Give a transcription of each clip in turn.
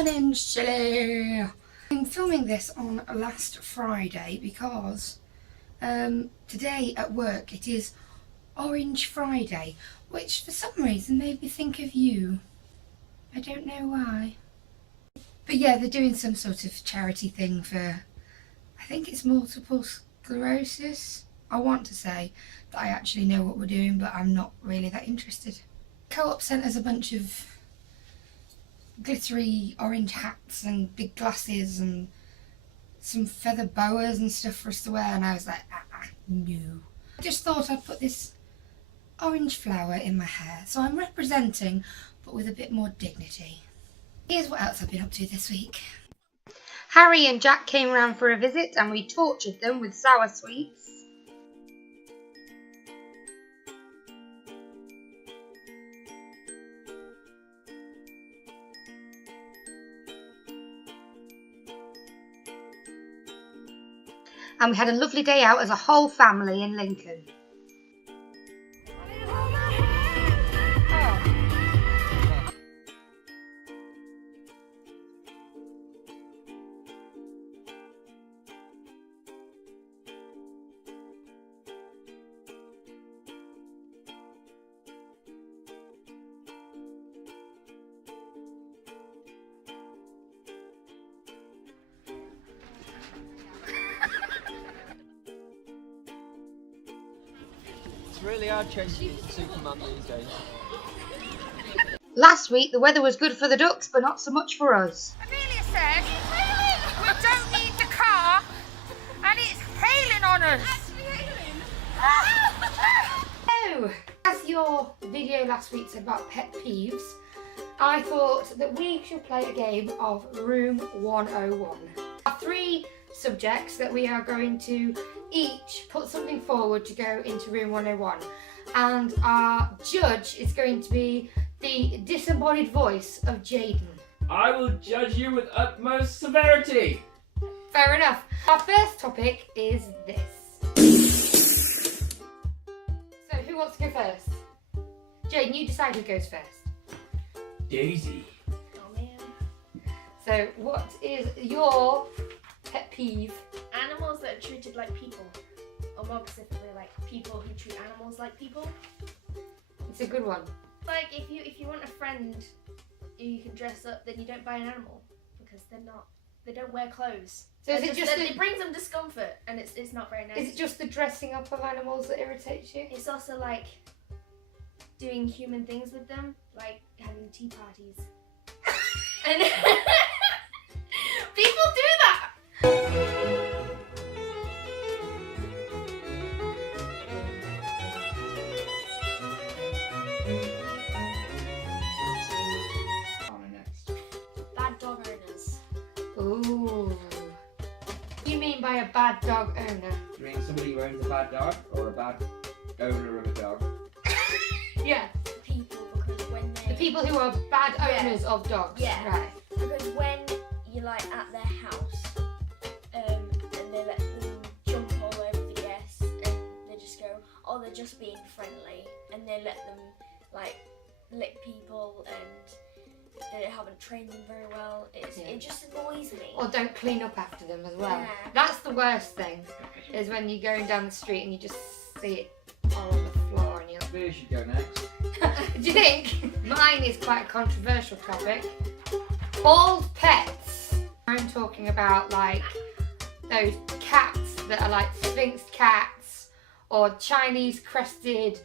My name's Shelley. I'm filming this on last Friday because today at work it is Orange Friday, which for some reason made me think of you. I don't know why. But yeah, they're doing some sort of charity thing for, I think it's multiple sclerosis. I want to say that I actually know what we're doing, but I'm not really that interested. Co-op sent us a bunch of glittery orange hats and big glasses and some feather boas and stuff for us to wear, and I was like, no. I just thought I'd put this orange flower in my hair, so I'm representing, but with a bit more dignity. Here's what else I've been up to this week. Harry and Jack came round for a visit and we tortured them with sour sweets. And we had a lovely day out as a whole family in Lincoln. It's really hard changing Superman these days. Last week the weather was good for the ducks, but not so much for us. Amelia said we don't need the car and it's hailing on us. So, as your video last week said about pet peeves, I thought that we should play a game of Room 101. There are 3 subjects that we are going to each put something forward to go into Room 101, and our judge is going to be the disembodied voice of Jaden. I will judge you with utmost severity. Fair enough. Our first topic is this. So who wants to go first? Jaden, you decide who goes first. Daisy. Oh man. So what is your pet peeve? Animals that are treated like people, or more specifically like people who treat animals like people. It's a good one. Like if you want a friend who you can dress up, then you don't buy an animal because they don't wear clothes. So is it just it brings them discomfort, and it's not very nice. Is it just the dressing up of animals that irritates you? It's also like doing human things with them, like having tea parties. And people do that. Bad dog owners. Ooh. What do you mean by a bad dog owner? You mean somebody who owns a bad dog or a bad owner of a dog? Yeah. People, because when they... The people who are bad owners of dogs. Yeah. Right. Because when you're like at their house, and they let them jump all over the guests, and they just go, oh, they're just being friendly, and they let them like lick people, and they haven't trained them very well. It just annoys me. Or don't clean up after them as well. Yeah. That's the worst thing, is when you're going down the street and you just see it all on the floor and you're like, Who should go next? do you think? Mine is quite a controversial topic. Bald pets. I'm talking about like those cats that are like Sphinx cats, or Chinese crested,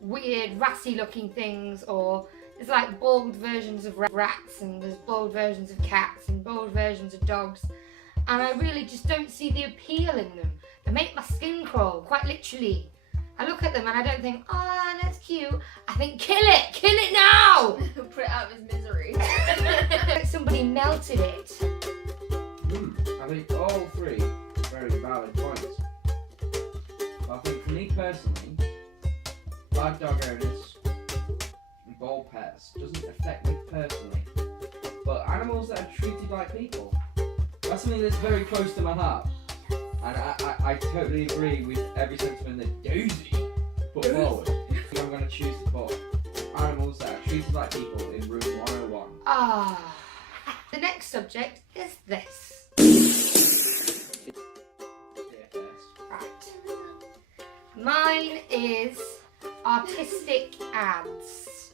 weird ratty looking things, or there's like bald versions of rats, and there's bald versions of cats and bald versions of dogs, and I really just don't see the appeal in them. They make my skin crawl, quite literally. I look at them and I don't think, oh, that's cute. I think, kill it now! Put it out of his misery. Like somebody melted it. I think all 3 very valid points. But I think for me personally, bad dog owners and bald pets doesn't affect me personally. But animals that are treated like people, that's something that's very close to my heart. And I totally agree with every sentiment that Daisy put forward. I'm going to choose to put animals that are treated like people in Room 101. Ah. The next subject is this. Right. Mine is artistic ads.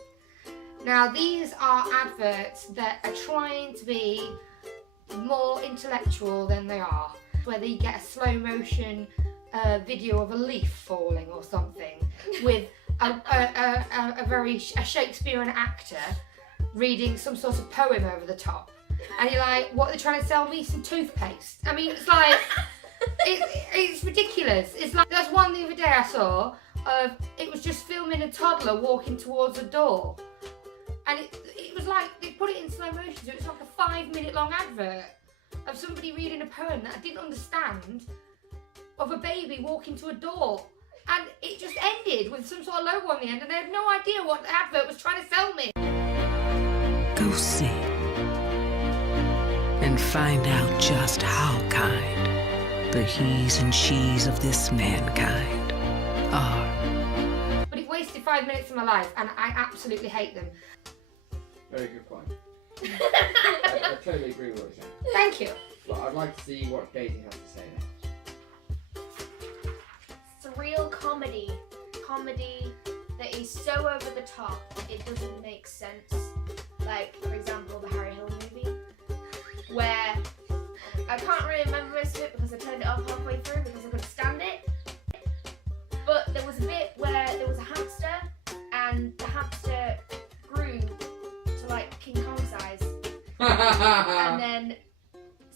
Now these are adverts that are trying to be more intellectual than they are. Whether you get a slow motion video of a leaf falling or something with a Shakespearean actor reading some sort of poem over the top. And you're like, what, they're trying to sell me some toothpaste? I mean, it's like, it's ridiculous. It's like, there's one the other day I saw of, it was just filming a toddler walking towards a door. And it was like, they put it in slow motion, so it's like a 5-minute long advert of somebody reading a poem that I didn't understand, of a baby walking to a door. And it just ended with some sort of logo on the end, and I had no idea what the advert was trying to sell me. Go see and find out just how kind the he's and she's of this mankind are. But it wasted 5 minutes of my life, and I absolutely hate them. Very good point. I totally agree with what you're saying. Thank you. But I'd like to see what Daisy has to say next. Surreal comedy. Comedy that is so over the top, it doesn't make sense. Like, for example, the Harry Hill movie, where I can't really remember most of it because I turned it off halfway through because I couldn't stand it. But there was a bit where there was a hamster, and the hamster grew to like King Kong size, and then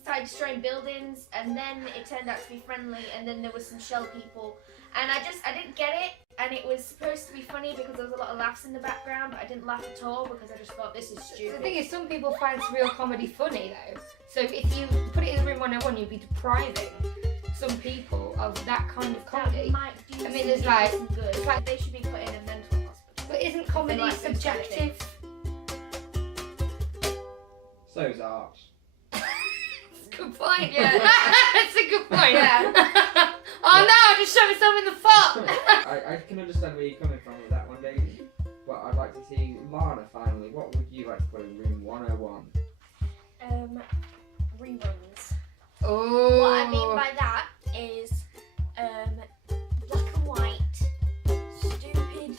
started destroying buildings, and then it turned out to be friendly, and then there was some shell people, and I didn't get it, and it was supposed to be funny because there was a lot of laughs in the background, but I didn't laugh at all because I just thought this is stupid. The thing is, some people find surreal comedy funny though, so if you put it in the room 101, you'd be depriving some people of that kind of comedy. I mean, there's like, good. it's like, They should be put in a mental hospital. but isn't comedy like those kind of subjective? So's art. Good point. Yeah. That's a good point. Yeah. Oh no, I just shot myself in the foot. I can understand where you're coming from with that one, Daisy. But I'd like to see Lana finally. What would you like to put in room 101? Reruns. Oh. What I mean by that is black and white, stupid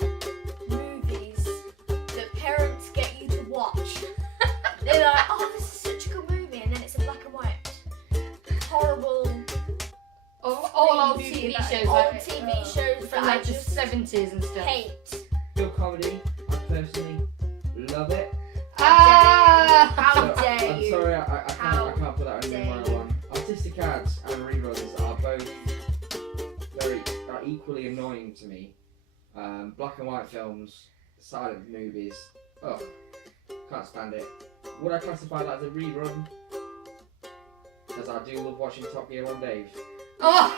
movies that parents get you to watch. They're like, oh, this is such a good movie, and then it's a black and white, horrible. all old TV shows, Old like, TV shows from that like I the just 70s and stuff. hate. Still comedy. I personally love it. How So, dare I'm you? sorry, I How can't put that in room dare 101. Artistic ads and reruns are both are equally annoying to me. Black and white films, silent movies, ugh, can't stand it. Would I classify that as a rerun? Because I do love watching Top Gear on Dave. Oh,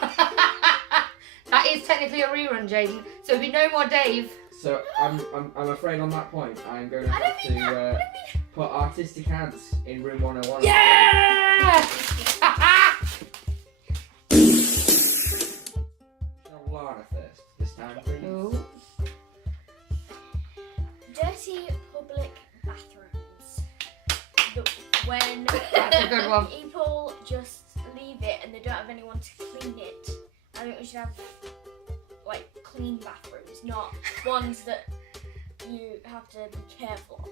that is technically a rerun, Jaden. So there'll be no more Dave. So I'm afraid on that point I'm going to have to put artistic ads in room 101. Yeah! Shall Lana first this time, please? Ooh. Dirty public bathrooms. When That's a good one. people just leave it and they don't have anyone to clean it, I think we should have like clean bathrooms, not ones that you have to be careful of.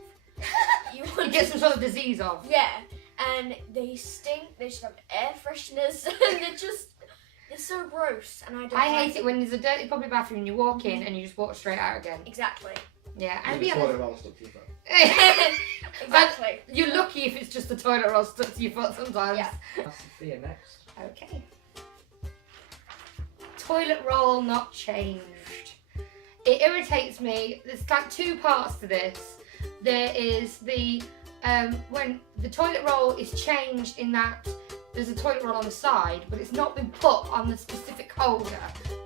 You You want get to, some sort of disease off. yeah, and they stink. They should have air fresheners, and they're so gross. And I hate it when there's a dirty public bathroom and you walk in and you just walk straight out again. Exactly. Yeah, and And be the honest, toilet roll stuck to your foot. Exactly. you're lucky if it's just the toilet roll stuck to your foot sometimes. Yeah. That's Sophia next. Okay. Toilet roll not changed. It irritates me. There's like two parts to this. There is the when the toilet roll is changed in that there's a toilet roll on the side, but it's not been put on the specific holder.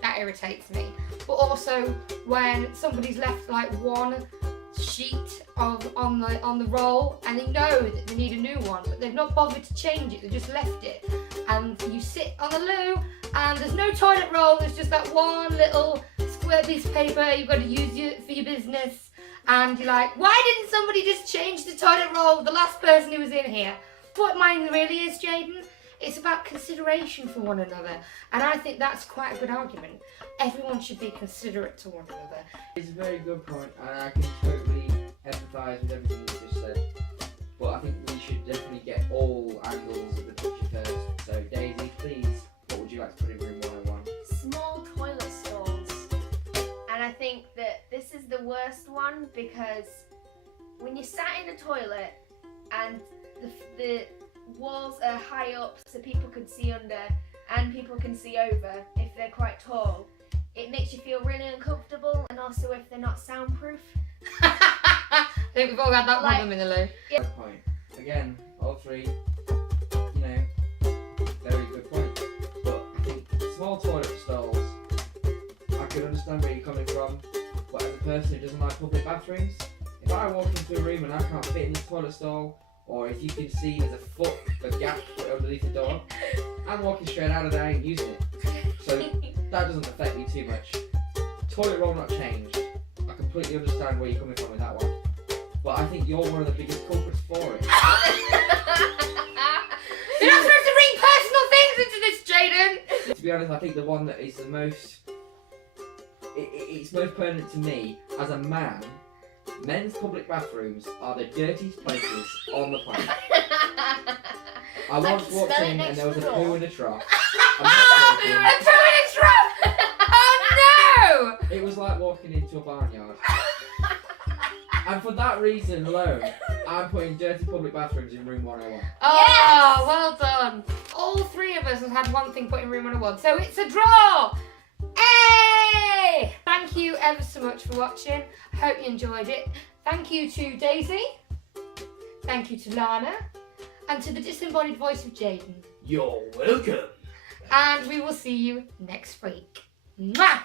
That irritates me. But also when somebody's left like one sheet on the roll and they know that they need a new one, but they've not bothered to change it. They just left it, and you sit on the loo and there's no toilet roll. There's just that one little square piece of paper you've got to use for your business, and you're like, why didn't somebody just change the toilet roll? The last person who was in here. what mine really is, Jaden. It's about consideration for one another. And I think that's quite a good argument. Everyone should be considerate to one another. It's a very good point, and I can totally empathise with everything you just said. But I think we should definitely get all angles of the picture first. So Daisy, please, what would you like to put in room 101? Small toilet stalls. And I think that this is the worst one because when you're sat in a toilet and the walls are high up so people can see under and people can see over if they're quite tall, it makes you feel really uncomfortable, and also if they're not soundproof. I think we've all had that problem in the loo. Good point. Again, all three, you know, very good point. But I think small toilet stalls, I can understand where you're coming from, but as a person who doesn't like public bathrooms, if I walk into a room and I can't fit in this toilet stall, or if you can see there's a foot, a gap underneath the door, I'm walking straight out of there, I ain't using it. So that doesn't affect me too much. Toilet roll not changed. I completely understand where you're coming from with that one. But I think you're one of the biggest culprits for it. You're not supposed to bring personal things into this, Jaden! To be honest, I think the one that is the most... It's most pertinent to me as a man. Men's public bathrooms are the dirtiest places on the planet. I once walked in and there was a poo in a trough. I'm not joking. A poo in a trough! Oh no! It was like walking into a barnyard. And for that reason alone, I'm putting dirty public bathrooms in room 101. Oh, well done. All three of us have had one thing put in room 101, so it's a draw! Hey! Thank you ever so much for watching. Hope you enjoyed it. Thank you to Daisy. Thank you to Lana. And to the disembodied voice of Jaden. You're welcome. And we will see you next week. Mwah!